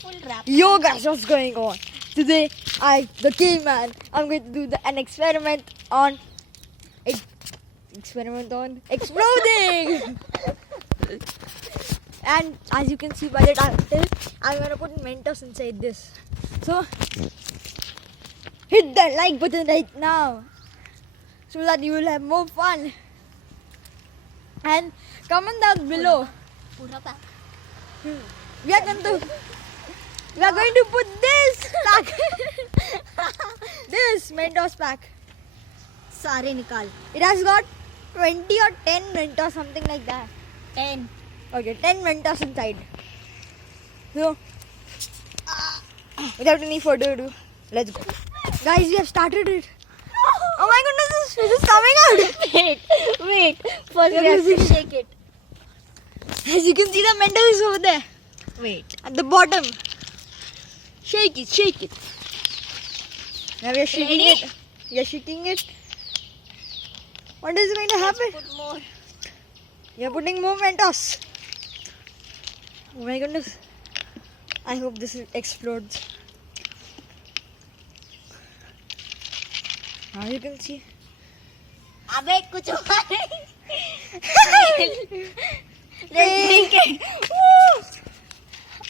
full wrap. Yo guys, what's going on? Today, the caveman, I'm going to do an experiment on exploding. And as you can see by the title, I'm gonna put mentos inside this. So hit that like button right now, so that you will have more fun. And comment down below. Pura pack. We are going to put this pack. This Mentos pack. Sare nikal. It has got 20 or 10 Mentos, something like that. 10. Okay, 10 Mentos inside. So, without any further ado, let's go. Guys, we have started it. Oh my goodness, this is coming out. Wait. First we have to shake it. As you can see, the Mentos is over there. Wait. At the bottom. Shake it, shake it. Now we are shaking Ready? it. We are shaking it. What is going to happen? Put more. We are putting more Mentos. Oh my goodness. I hope this explodes. Now you can see. Abe, kuch hua nahi. Let's drink it. Woo!